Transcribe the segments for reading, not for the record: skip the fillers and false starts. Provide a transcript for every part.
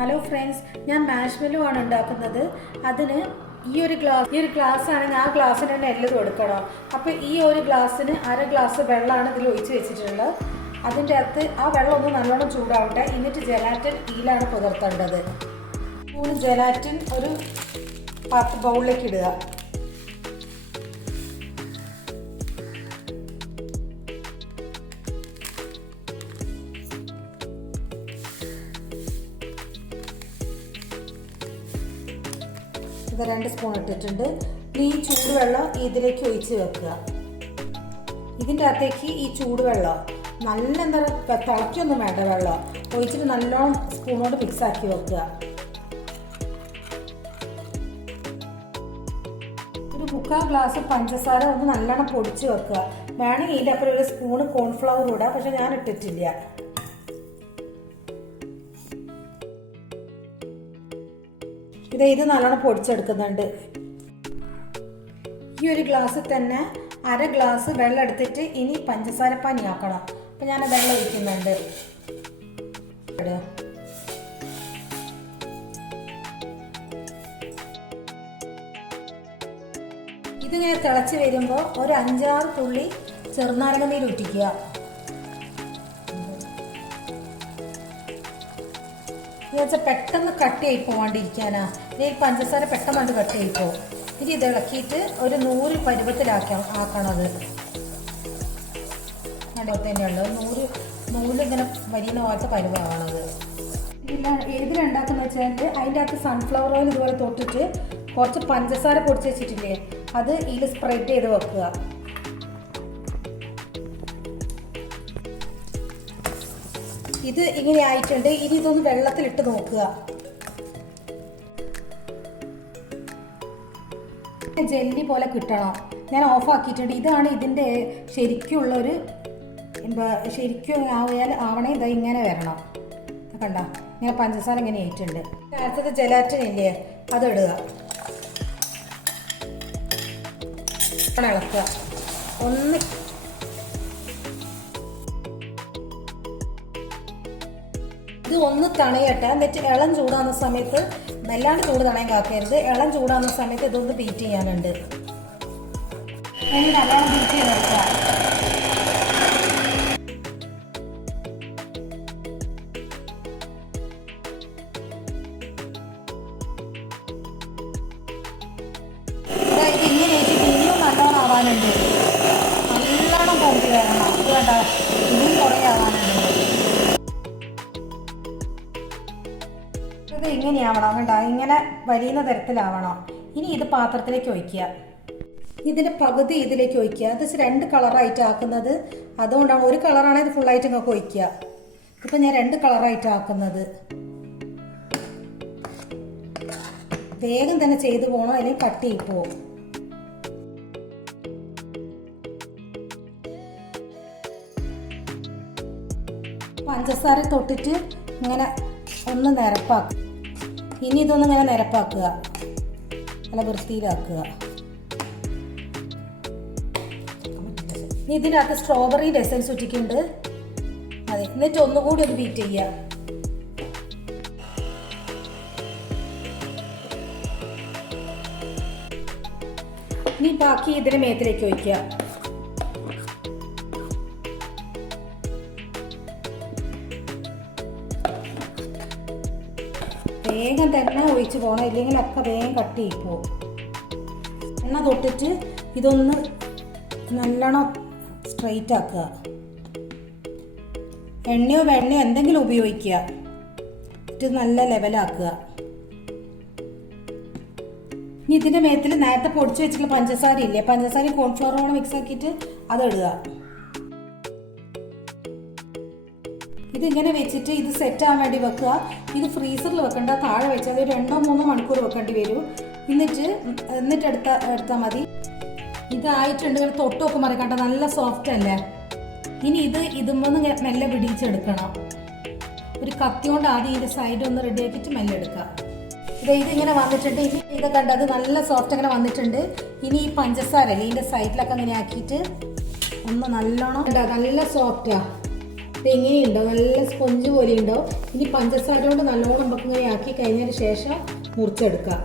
Hello friends, ഞാൻ marshmallow ആണ് ഉണ്ടാക്കുന്നത്. അതിന് ഈ ഒരു ഗ്ലാസ് ആണെങ്കിൽ ആ ഗ്ലാസ്സിന് തന്നെ എല്ലാം കൊടുക്കണം. അപ്പോൾ ഈ ഒരു ഗ്ലാസ്സിന് 1/2 ഗ്ലാസ് വെള്ളമാണ് ഇതിൽ ഒഴിച്ച് വെച്ചിട്ടുള്ളത്. അതിൻ്റെ അകത്ത് ആ വെള്ളം ഒന്ന് നല്ലോണം ചൂടാവട്ടെ. എന്നിട്ട് ജെലാറ്റിൻ ഇതിലാണ് പുതിർത്തേണ്ടത്. 3 ജെലാറ്റിൻ ഒരു ബൗളിലേക്ക് ഇടുക. ഇത് 2 സ്പൂൺ ഇട്ടിട്ടുണ്ട്. ഈ ചൂടുവെള്ളം ഇതിലേക്ക് ഒഴിച്ച് വെക്കുക. ഇതിൻ്റെ അകത്തേക്ക് ഈ ചൂടുവെള്ളം നല്ല തിളക്കൊന്നും വേണ്ട, വെള്ളം ഒഴിച്ചിട്ട് നല്ലോണം സ്പൂണോട് മിക്സ് ആക്കി വെക്കുക. ഒരു 1/4 ഗ്ലാസ് പഞ്ചസാര ഒന്ന് നല്ലോണം പൊടിച്ച് വെക്കുക. വേണമെങ്കിൽ ഇതിൻ്റെ അപ്പുറം ഒരു സ്പൂണ് കോൺഫ്ലവർ ഇടാം, പക്ഷെ ഞാൻ ഇട്ടിട്ടില്ല. ഇത് നല്ലോണം പൊടിച്ചെടുക്കുന്നുണ്ട്. ഈ ഒരു ഗ്ലാസ്സിൽ തന്നെ 1/2 ഗ്ലാസ് വെള്ളം എടുത്തിട്ട് ഇനി പഞ്ചസാര പാനി ആക്കണം. അപ്പം ഞാൻ വെള്ളം ഒഴിക്കുന്നുണ്ട്. ഇതിങ്ങനെ തിളച്ച് വരുമ്പോൾ ഒരു 5-6 തുള്ളി ചെറുനാരങ്ങ നീര് ഒറ്റിക്കുക. എന്നുവെച്ചാൽ പെട്ടെന്ന് കട്ടിയായി പോകാണ്ടിരിക്കാനാ. ഇതിൽ പഞ്ചസാര പെട്ടെന്ന് കട്ടിയായി പോകും. ഇനി ഇത് ഇളക്കിയിട്ട് ഒരു 100 പരുവത്തിലാക്കണത്. അതുപോലെ തന്നെയുള്ളത് 100 ഇങ്ങനെ വലിയ പോലത്തെ പരുവാണത്. ഏതിലുണ്ടാക്കുന്ന വെച്ചാൽ അതിൻ്റെ അകത്ത് സൺഫ്ലവർ ഓയിൽ ഇതുപോലെ തൊട്ടിട്ട് കുറച്ച് പഞ്ചസാര പൊടിച്ച് വെച്ചിട്ടില്ലേ, അത് ഇതിൽ സ്പ്രെഡ് ചെയ്ത് വെക്കുക. ഇത് ഇങ്ങനെ ആയിട്ടുണ്ട്. ഇനി ഇതൊന്ന് വെള്ളത്തിലിട്ട് നോക്കുക. ജെല്ലി പോലെ കിട്ടണം. ഞാൻ ഓഫ് ആക്കിയിട്ടുണ്ട്. ഇതാണ് ഇതിൻ്റെ ശരിക്കുള്ളൊരു ശരിക്കും ആവണേ. ഇതാ ഇങ്ങനെ വരണം. കണ്ട, ഇങ്ങനെ പഞ്ചസാര ഇങ്ങനെ ആയിട്ടുണ്ട്. അടുത്തത് ജെലാറ്റിൻ ഇല്ലേ, അതിടുക. ഇളക്കുക. ഇത് ഒന്ന് തണയട്ടെ. എന്നിട്ട് ഇളം ചൂടാകുന്ന സമയത്ത്, വല്ലാണ്ട് ചൂട് തണയം കാക്കരുത്. ഇളം ചൂടാകുന്ന സമയത്ത് ഇതൊന്ന് ബീറ്റ് ചെയ്യാനുണ്ട്. നല്ലോണം ബീറ്റ് ചെയ്തെടുക്കുക. ഇത് ഇങ്ങനെ ഇനിയും നല്ലോണം ആവാനുണ്ട്. നല്ലോണം പൊങ്ങി വരണം. ഇത് വേണ്ട, ഇനിയും കുറേ ആവാനുണ്ട്. ഇത് ഇങ്ങനെയാവണം കേട്ടോ, ഇങ്ങനെ വലിയുന്ന തരത്തിലാവണം. ഇനി ഇത് പാത്രത്തിലേക്ക് ഒഴിക്കുക. ഇതിൻ്റെ പകുതി ഇതിലേക്ക് ഒഴിക്കുക. അത് 2 കളറായിട്ട് ആക്കുന്നത്. അതുകൊണ്ടാണ്, ഒരു കളറാണെങ്കിൽ ഇത് ഫുള്ളായിട്ട് ഇങ്ങോട്ട് ഒഴിക്കുക. ഇപ്പം ഞാൻ 2 കളറായിട്ട് ആക്കുന്നത്. വേഗം തന്നെ ചെയ്തു പോകണം, അല്ലെങ്കിൽ കട്ടി പോവും. പഞ്ചസാര തൊട്ടിട്ട് ഇങ്ങനെ ഒന്ന് നിരപ്പാക്കുക. ഇനി ഇതൊന്ന് ഇങ്ങനെ നിരപ്പാക്കുക, നല്ല വൃത്തിയിലാക്കുക. ഇനി ഇതിൻ്റെ അകത്ത് സ്ട്രോബെറി എസൻസ് ഇട്ടിട്ടുണ്ട്. അതെ, എന്നിട്ട് ഒന്നുകൂടി ഒന്ന് ബീറ്റ് ചെയ്യുക. ഇനി ബാക്കി ഇതിന് മേത്തിലേക്ക് ഒഴിക്കുക. വേഗം തന്നെ ഒഴിച്ച് പോകണം, ഇല്ലെങ്കിൽ ഒക്കെ വേഗം കട്ടി പോകും. എണ്ണ തൊട്ടിട്ട് ഇതൊന്ന് നല്ലോണം സ്ട്രെയിറ്റ് ആക്കുക. എണ്ണയോ വെണ്ണയോ എന്തെങ്കിലും ഉപയോഗിക്കുക. ഇത് നല്ല ലെവലാക്കുക. ഇനി ഇതിൻ്റെ മേത്തിൽ നേരത്തെ പൊടിച്ച് വെച്ചിട്ടുള്ള പഞ്ചസാര ഇല്ലേ, പഞ്ചസാരയും കോൺഫ്ലവറും മിക്സ് ആക്കിയിട്ട് അതിടുക. ഇതിങ്ങനെ വെച്ചിട്ട് ഇത് സെറ്റ് ആവാൻ വേണ്ടി വെക്കുക. ഇത് ഫ്രീസറിൽ വെക്കണ്ട, താഴെ വെച്ചാൽ ഒരു 2-3 മണിക്കൂർ വെക്കേണ്ടി വരും. എന്നിട്ട് എടുത്താൽ മതി. ഇതായിട്ടുണ്ട്. ഇങ്ങനെ തൊട്ട് നോക്കുമ്പോൾ മറിക്കണ്ട, നല്ല സോഫ്റ്റ് അല്ലേ. ഇനി ഇതുമ്മൊന്ന് മെല്ലെ പിടിച്ചെടുക്കണം. ഒരു കത്തി കൊണ്ട് ആദ്യം ഇതിൻ്റെ സൈഡ് ഒന്ന് റെഡി ആക്കിയിട്ട് മെല്ലെ എടുക്കുക. ഇതിങ്ങനെ വന്നിട്ടുണ്ട്. ഇനി ഇത് കണ്ടത് നല്ല സോഫ്റ്റ് അങ്ങനെ വന്നിട്ടുണ്ട്. ഇനി ഈ പഞ്ചസാര അല്ലേ ഇതിൻ്റെ സൈഡിലൊക്കെ അങ്ങനെ ആക്കിയിട്ട് ഒന്ന് നല്ലോണം നല്ല സോഫ്റ്റാണ്. ഇതെങ്ങനെയുണ്ടോ, നല്ല സ്പോഞ്ച് പോലെ ഉണ്ടോ. ഇനി പഞ്ചസാര കൊണ്ട് നല്ലോണം നമുക്ക് ഇങ്ങനെ ആക്കി കഴിഞ്ഞതിന് ശേഷം മുറിച്ചെടുക്കുക.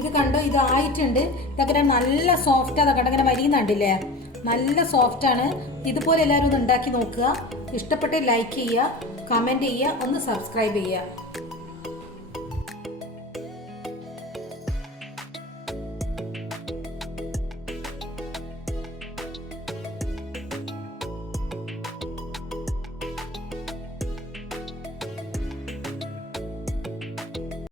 ഇത് കണ്ടോ, ഇതായിട്ടുണ്ട്. ഇതൊക്കെ നല്ല സോഫ്റ്റ്, അതൊക്കെ ഇങ്ങനെ വരിയുന്നുണ്ടില്ലേ, നല്ല സോഫ്റ്റാണ്. ഇതുപോലെ എല്ലാവരും ഒന്ന് ഉണ്ടാക്കി നോക്കുക. ഇഷ്ടപ്പെട്ട് ലൈക്ക് ചെയ്യുക, കമൻറ്റ് ചെയ്യുക, ഒന്ന് സബ്സ്ക്രൈബ് ചെയ്യുക.